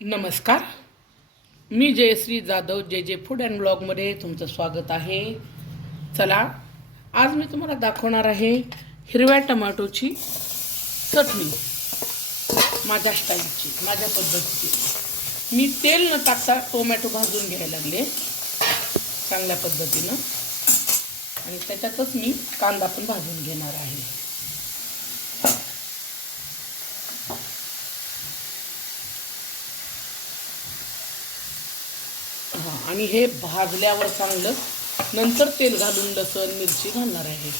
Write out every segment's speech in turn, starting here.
नमस्कार. मी जयश्री जाधव जे जे फूड अँड ब्लॉगमध्ये तुमचं स्वागत आहे. चला आज मी तुम्हाला दाखवणार आहे हिरव्या टमाटोची चटणी. माझ्या स्टाईलची माझ्या पद्धतीची. मी तेल न टाकता टोमॅटो भाजून घ्यायला लागले. चांगल्या पद्धतीनं. आणि त्याच्यातच मी कांदा पण भाजून घेणार आहे हां आणि हे भाजल्यावर चांगलं नंतर तेल घालून लसण मिरची घालणार आहे.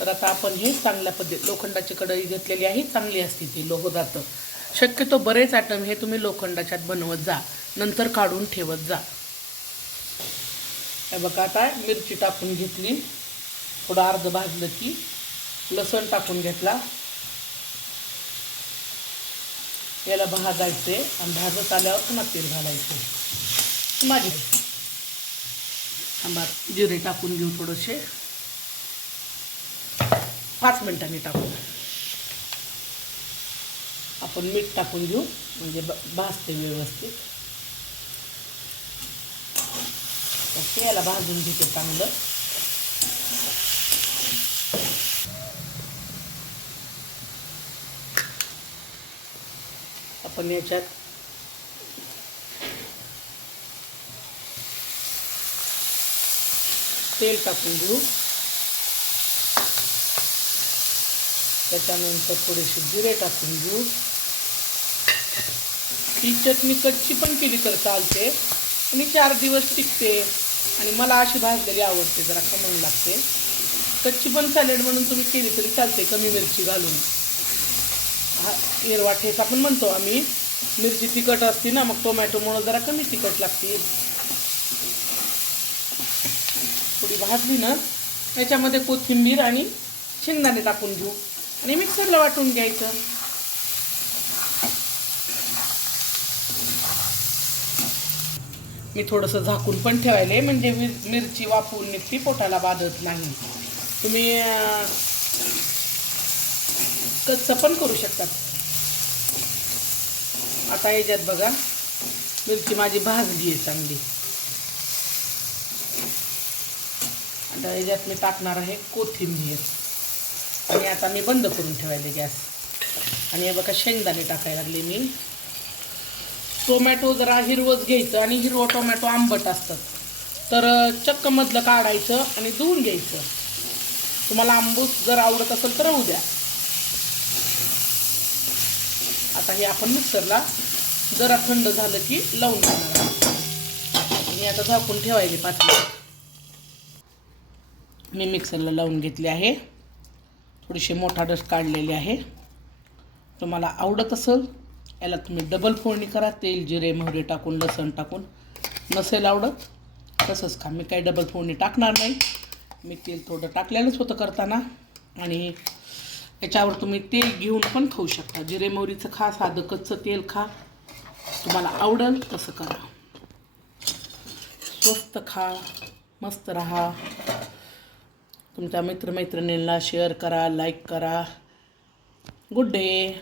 तर आता आपण हे चांगल्या पद्धती लोखंडाची कढई घेतलेली आहे चांगली असते ती लोहदातं शक्यतो बरेच आयटम हे तुम्ही लोखंडाच्यात बनवत जा नंतर काढून ठेवत जा. हे बघा आता मिरची टाकून घेतली. थोडं अर्ध भाजलं की लसण टाकून घेतला. याला भाजायचे आणि भाजत आल्यावर पुन्हा तेल घालायचे. माझी आंबा जिरे टाकून घेऊ थोडेसे. पाच मिनिटांनी टाकू. आपण मीठ टाकून घेऊ म्हणजे भाजते व्यवस्थित. याला भाजून घेते चांगलं. आपण याच्यात तेल टाकून घेऊ त्याच्यानंतर थोडेसे जिरे टाकून घेऊ ही चटणी कच्ची पण केली तर चालते आणि चार दिवस टिकते आणि मला अशी भाजलेली आवडते जरा खमंग लागते. कच्ची पण सॅलेड म्हणून तुम्ही केली तरी चालते कमी मिरची घालून. हा हिरवा ठेचा पण म्हणतो आम्ही. मिरची तिखट असते ना मग टोमॅटोमुळं जरा कमी तिखट लागते थोडी भाजली ना याच्यामध्ये कोथिंबीर आणि शेंगदाणे टाकून घेऊ. आणि मिक्सरला वाटून घ्यायचं. मी थोडंसं झाकून पण ठेवायले म्हणजे मिर मिरची वापरून निघती पोटाला बाधत नाही. तुम्ही अं, कच्चं पण करू शकतात. आता याच्यात बघा मिरची माझी भाजली आहे चांगली. आता याच्यात मी टाकणार आहे कोथिंबीर. आणि आता मी बंद करून ठेवायला गॅस. आणि हे बघा शेंगदाणे टाकायला लागले मी. टोमॅटो जरा हिरवंच घ्यायचं आणि हिरवं टोमॅटो आंबट असतात. तर चक्कमधलं काढायचं आणि धुवून घ्यायचं. तुम्हाला आंबूस जर आवडत असेल तर राहू द्या. आता हे आपण मिक्सरला जरा थंड झालं की लावून देणार आणि आता झाकून ठेवायचे पाच मिनिट मी मिक्सरला लावून घेतली आहे. थोडीशी मोठा डस्ट काढलेली आहे. तुम्हाला आवडत असेल याला तुम्ही डबल फोडणी करा. तेल जिरे मोहरी टाकून लसण टाकून. नसेल आवडत तसंच का मी काही डबल फोडणी टाकणार नाही. मी तेल थोडं टाकलेलंच होतं करताना. आणि याच्यावर तुम्ही तेल घेऊन पण खाऊ शकता. जिरे मोहरीचं खा साधं कच्चं तेल खा. तुम्हाला आवडेल तसं करा. स्वस्त खा मस्त राहा. तुमच्या मित्रमैत्रिणींना शेअर करा लाईक करा. Good day